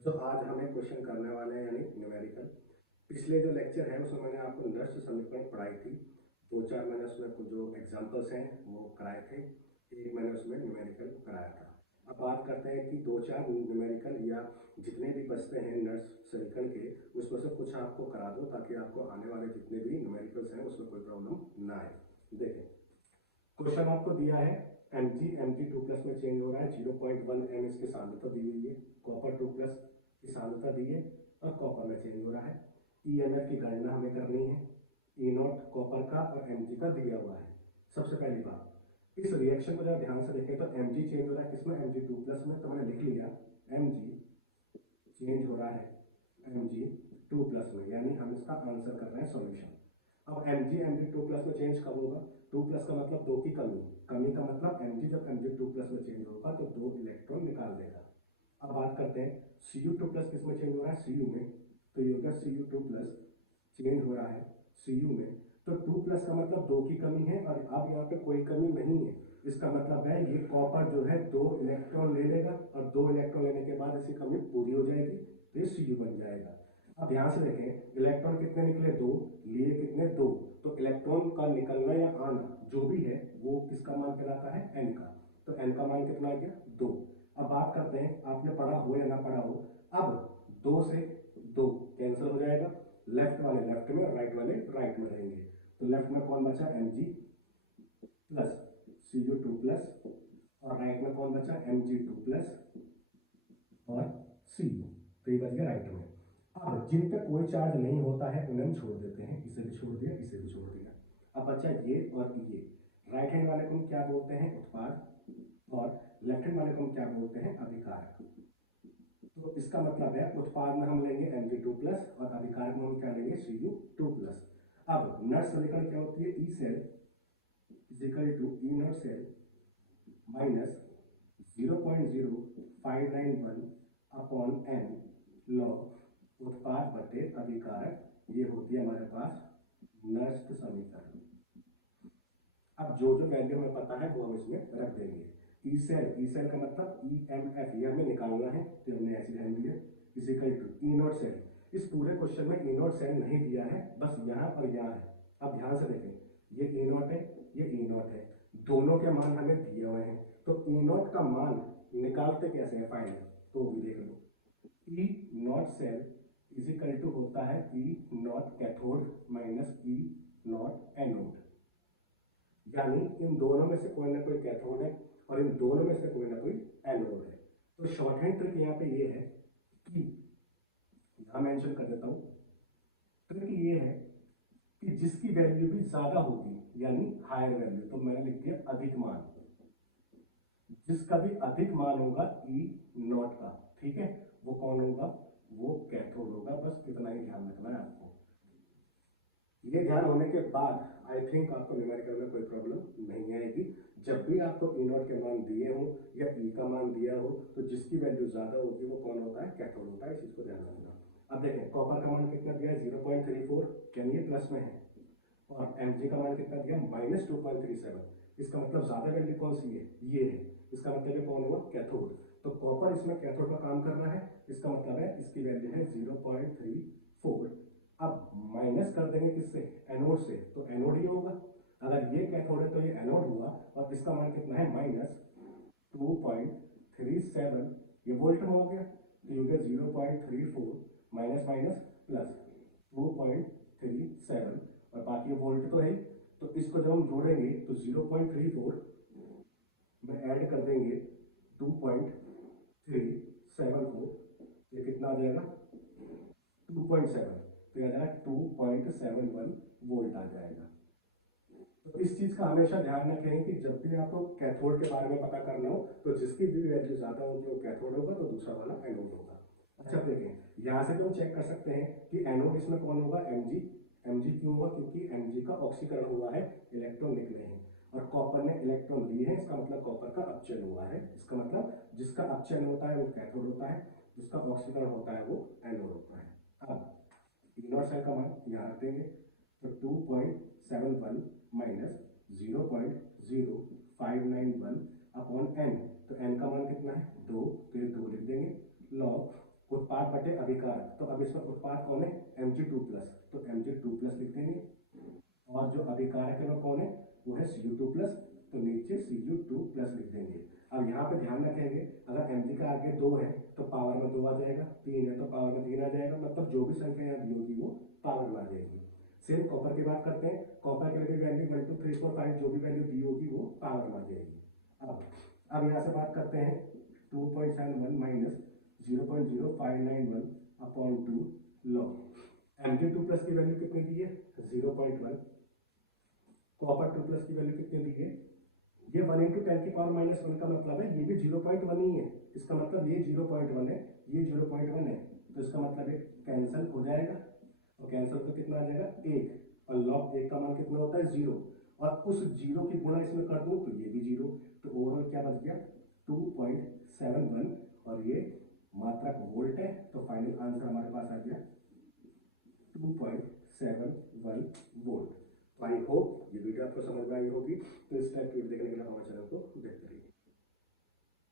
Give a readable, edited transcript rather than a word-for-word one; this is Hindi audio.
तो आज हमें क्वेश्चन करने वाले हैं यानी न्यूमेरिकल। पिछले जो लेक्चर है उसमें मैंने आपको नर्स समीकरण पढ़ाई थी। दो चार मैंने उसमें कुछ जो एग्जांपल्स हैं वो कराए थे, एक मैंने उसमें न्यूमेरिकल कराया था। अब बात करते हैं कि दो चार न्यूमेरिकल या जितने भी बचते हैं नर्स समीकरण के, उसमें से कुछ आपको करा दो ताकि आपको आने वाले जितने भी न्यूमेरिकल्स हैं उसमें कोई प्रॉब्लम ना आए। देखें, क्वेश्चन आपको दिया है Mg2+ में चेंज हो रहा है, 0.1 m इसकी सांद्रता दी हुई है, कॉपर 2+ की सांद्रता दी है और कॉपर में चेंज हो रहा है। EMF की गणना हमें करनी है, E0 कॉपर का और Mg का दिया हुआ है। सबसे पहली बात, इस रिएक्शन को जब ध्यान से देखें तो Mg चेंज हो रहा है किसमें, Mg2+ में, तो मैंने लिख लिया Mg चेंज हो रहा है Mg2+ में, यानी हम इसका आंसर कर रहे हैं सॉल्यूशन। अब Mg2+ में चेंज कब होगा, 2+ का मतलब दो की कमी, कमी का मतलब Mg जब Mg2+ में चेंज होगा तो दो इलेक्ट्रॉन निकाल देगा। अब बात करते हैं Cu2+ किस में चेंज हो रहा है, Cu में, तो ये होगा Cu2+ चेंज हो रहा है Cu में, तो 2+ का मतलब दो की कमी है और अब यहाँ पे कोई कमी नहीं है। इसका मतलब है ये कॉपर जो है दो इलेक्ट्रॉन ले लेगा और दो इलेक्ट्रॉन लेने के बाद इसकी कमी पूरी हो जाएगी, तो ये Cu बन जाएगा। अब ध्यान से देखें, इलेक्ट्रॉन कितने निकले, दो, लिए कितने, दो, तो इलेक्ट्रॉन का निकलना या आना जो भी है वो किसका मान कहलाता है, n का, तो n का मान कितना आ गया, दो। अब बात करते हैं, आपने पढ़ा हो या ना पढ़ा हो, अब दो से दो कैंसिल हो जाएगा, लेफ्ट वाले लेफ्ट में और राइट वाले राइट में रहेंगे, तो लेफ्ट में कौन बचा, Mg प्लस Cu2+ और राइट में कौन बचा, Mg2+ और Cu, तो ये बच गया राइट में। अब जिन पे कोई चार्ज नहीं होता है उन्हें हम छोड़ देते हैं, इसे भी छोड़ दिया, इसे भी छोड़ दिया। अब बचा ये और ये। राइट हैंड वाले को हम क्या बोलते हैं, उत्पाद, और लेफ्ट हैंड वाले को हम क्या बोलते हैं, अभिकारक। तो इसका मतलब है उत्पाद में हम लेंगे Mg2+ और अभिकारक में हम क्या लेंगे, Cu2+। अब नर्स समीकरण क्या होती है, E cell is equal to E0 cell minus 0.0591 upon n log उत्पाद बटे अभिकारक, ये होती है हमारे पास नर्स समीकरण। अब जो जो वैल्यू हमें पता है वो हम इसमें रख देंगे। ई सेल का मतलब EMF, ये हमें निकालना है, तो हमने ऐसे ध्यान दिया, is equal to E0 cell. इस पूरे क्वेश्चन में E0 सेल नहीं दिया है, बस यहाँ और यहाँ है। अब ध्यान से देखें, ये E0 है, ये E0 है, दोनों के मान हमें दिए हुए हैं, तो E0 का मान निकालते कैसे है फाइनल, तो भी देख लो। E0 cell is equal to होता है E0 cathode minus E0 anode, यानी इन दोनों में से कोई ना कोई कैथोड है और इन दोनों में से कोई ना कोई एनोड है। तो शॉर्ट हैंड ट्रिक यहाँ पे ये है कि यहां मेंशन कर देता हूं, ट्रिक ये है कि जिसकी वैल्यू भी ज्यादा होगी यानी हायर वैल्यू, तो मैंने लिख दिया अधिक मान, जिसका भी अधिक मान होगा E0 का, ठीक है, वो कौन होगा, वो कैथोड होगा। बस इतना ही ध्यान रखना है आपको। ये ध्यान होने के बाद आई थिंक आपको न्यूमेरिकल में कोई प्रॉब्लम नहीं आएगी। जब भी आपको E0 के मान दिए हो या E का मान दिया हो, तो जिसकी वैल्यू ज्यादा होगी वो कौन होता है, कैथोड होता है, इस चीज को ध्यान रखना। अब देखें, कॉपर का मान कितना दिया है, 0.34, यानी ये प्लस में है, और Mg का मान कितना दिया, -2.37, इसका मतलब ज्यादा वैल्यू कौन सी है, ये है, इसका मतलब है कौन हुआ, कैथोड। तो कॉपर इसमें कैथोड का काम कर रहा है, इसका मतलब है इसकी वैल्यू है 0.34। अब माइनस कर देंगे किससे, एनोड से, तो एनोड ही होगा। अगर ये कैथोड है तो ये एनोड हुआ, और इसका मान कितना है, -2.37, ये वोल्ट में हो गया, तो ये हो गया 0.34 माइनस माइनस प्लस 2.37, और बाकी वोल्ट तो है। तो इसको जब हम जोड़ेंगे तो 0.34 में ऐड कर देंगे 2.37 को, ये कितना आ जाएगा, 2.7, तो आ जाएगा 2.71 वोल्ट आ जाएगा। तो इस चीज का हमेशा ध्यान रखें कि जब भी आपको कैथोड के बारे में पता करना हो, तो जिसकी भी वैल्यू ज्यादा होगी वो कैथोड होगा, तो दूसरा वाला एनोड होगा। अच्छा देखें, यहाँ से भी हम चेक कर सकते हैं कि एनोड इसमें कौन होगा, Mg। Mg क्यों होगा, क्योंकि Mg का ऑक्सीकरण हुआ है, इलेक्ट्रॉन निकले हैं, और कॉपर ने इलेक्ट्रॉन लिए हैं, इसका मतलब कॉपर का अपचयन हुआ है। इसका मतलब जिसका अपचयन होता है वो कैथोड होता है, जिसका ऑक्सीकरण होता है वो एनोड होता है। अब E0 सेल का मान यहाँ रख देंगे, तो 2.71 माइनस 0.0591 अपॉन n, तो n का मान कितना है, 2, तो ये 2 लिख देंगे, लॉग उत्पाद बटे अभिकारक, तो अब इसमें उत्पाद कौन है, Mg2+, तो Mg2+ लिख देंगे, और जो अभिकारक है वो कौन है, वो है Cu2+, तो नीचे Cu2+ लिख देंगे। अब यहाँ पे ध्यान रखेंगे, अगर Mg का आगे 2 है तो पावर में 2 आ जाएगा, 3 है तो पावर में 3 आ जाएगा, मतलब जो भी संख्या यहाँ दी होगी वो पावर में आ जाएगी। सेम कॉपर की बात करते हैं, कॉपर के लिए भी वैल्यू 1 2 3 4 5 जो भी वैल्यू दी होगी वो पावर में आ जाएगी। अब यहाँ से बात करते हैं 2.71 माइनस 0.0591 अपॉन 2 लॉग। Mg2+ की वैल्यू कितनी दी है, 0.1, कॉपर 2+ की वैल्यू कितनी दी है, ये 1 × 10⁻⁻1 का मतलब है ये भी 0.1 ही है, इसका मतलब ये 0.1 है, ये 0.1 है, तो इसका मतलब ये कैंसिल हो जाएगा, और कैंसिल तो कितना आ जाएगा 1, और लॉग 1 का मान कितना होता है 0, और उस 0 की गुणा इसमें कर दूं तो ये भी 0, तो ओवरऑल क्या बच गया 2.71, और ये मात्रक वोल्ट है, तो फाइनल आंसर हमारे पास आ गया 2.71 वोल्ट। तो आई होप ये वीडियो आपको समझ में आई होगी। तो इस